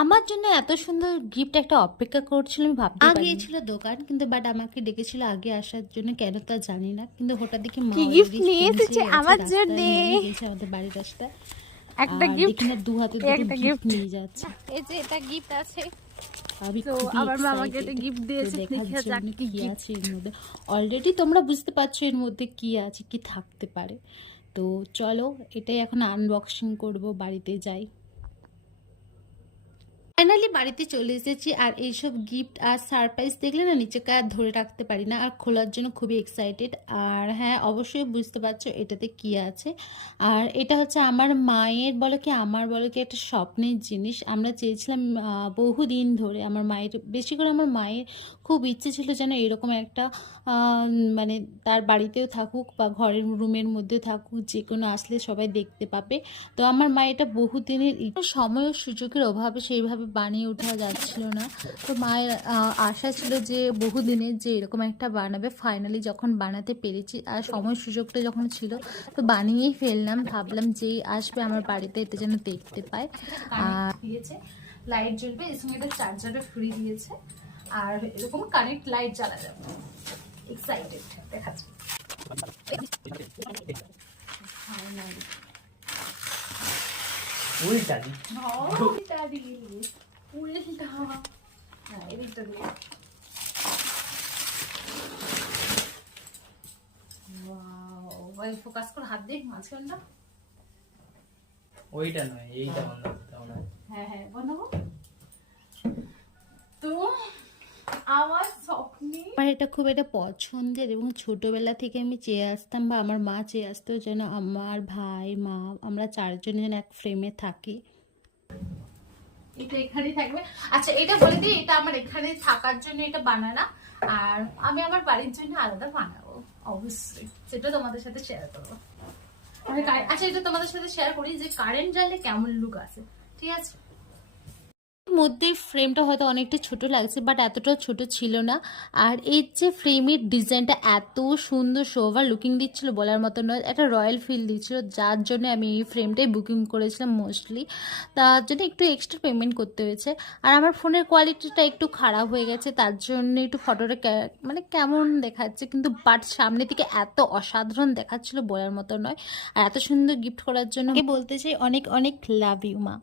আমার জন্য এত সুন্দর গিফট একটা অপেক্ষা করছিল আমি ভাবতে পারিনি। গিয়েছিল দোকান কিন্তু বাট আমাকে ডেকেছিল আগে আসার জন্য, কেন তা জানি না। কিন্তু হঠাৎ দেখি মা কি গিফট অলরেডি নিয়ে পৌঁছে এসেছে গেছে আমার জন্য। রাস্তায়, নেমে গেছে আমাদের বাড়ির রাস্তায়। একটা আর গিফট, দেখি না দু হাতে দুটো একটা গিফট গিফট। নিয়ে যাচ্ছে। এই যে এটা গিফট আছে। আমি তো খুবই আমার মা আমাকে এক্সাইটেড একটা গিফট তো দিয়েছে, দেখার দেখে যাক জন্য কি কি গিফট। আছে এর মধ্যে। অলরেডি তোমরা বুঝতে পারছো এর মধ্যে কি আছে, কি থাকতে পারে। তো চলো এটাই এখন আনবক্সিং করব, বাড়িতে যাই। ফাইনালি বাড়িতে চলে এসেছি। আর এইসব গিফট আর সারপ্রাইজ দেখলে না নিজেকে আর ধরে রাখতে পারি না, আর খোলার জন্য খুবই এক্সাইটেড। আর হ্যাঁ, অবশ্যই বুঝতে পারছো এটাতে কি আছে। আর এটা হচ্ছে আমার মায়ের বলো কি একটা স্বপ্নের জিনিস। আমরা চেয়েছিলাম বহুদিন ধরে, আমার মায়ের বেশি করে আমার মায়ের খুব ইচ্ছে ছিল যেন এরকম একটা আহ, মানে তার বাড়িতেও থাকুক বা ঘরের রুমের মধ্যে থাকুক, যে কোনো আসলে সবাই দেখতে পাবে। তো আমার মা এটা বহুদিনের সময় ও সুযোগের অভাবে সেইভাবে বানিয়ে ওঠা যাচ্ছিল না। তো মায়ের আশা ছিল যে বহুদিনের যে এরকম একটা বানাবে। ফাইনালি যখন বানাতে পেরেছি আর সময় সুযোগটা যখন ছিল, তো বানিয়েই ফেললাম। ভাবলাম যেই আসবে আমার বাড়িতে এটা যেন দেখতে পায়। আর দিয়েছে লাইট জ্বলবে, এর সঙ্গে একটা চার্জারও ফ্রি দিয়েছে। আর এরকম কানেক্ট লাইট জ্বালা যাবে। এক্সাইটেড দেখাচ্ছি। উল্টা দি উল্টা দিলি, উল্টা। হ্যাঁ, এদিকটা দিয়ে। ওয়াও, ফোকাস কর, হাত দিয়ে মাঝখানটা। ওইটা নয়, এইটা বন্ধ করতে হবে। হ্যাঁ হ্যাঁ, বন্ধ কর। তো আমার স্বপ্নে আমার এটা খুব একটা পছন্দের, এবং ছোটবেলা থেকে আমি চেয়ে আসতাম বা আমার মা চেয়ে আসতো যেন আমার ভাই মা আমরা চারজন যেন এক ফ্রেমে থাকি। এটা এখানেই থাকবে। আচ্ছা, এটা বলে দিই, এটা আমার এখানে থাকার জন্য এটা বানানা। আর আমি আমার বাড়ির জন্য আলাদা বানাবো অবশ্যই, সেটা তোমাদের সাথে শেয়ার করবো। আচ্ছা, এটা তোমাদের সাথে শেয়ার করি যে কারেন্ট জ্বাললে কেমন লুক আসে, ঠিক আছে? মধ্যে ফ্রেমটা হয়তো অনেকটা ছোট লাগছে, বাট এতটাও ছোট ছিল না। আর এর যে ফ্রেমের ডিজাইনটা এত সুন্দর, সোভার লুকিং দিচ্ছিল বলার মতো নয়, একটা রয়্যাল ফিল দিচ্ছিল, যার জন্য আমি এই ফ্রেমটাই বুকিং করেছিলাম মোস্টলি। তার জন্য একটু এক্সট্রা পেমেন্ট করতে হয়েছে। আর আমার ফোনের কোয়ালিটিটা একটু খারাপ হয়ে গেছে, তার জন্য একটু ফটোটা মানে কেমন দেখাচ্ছে, কিন্তু বাট সামনে থেকে এত অসাধারণ দেখাচ্ছিল বলার মতো নয়। আর এত সুন্দর গিফট করার জন্য বলতে চাই অনেক অনেক লাভ ইউ মা।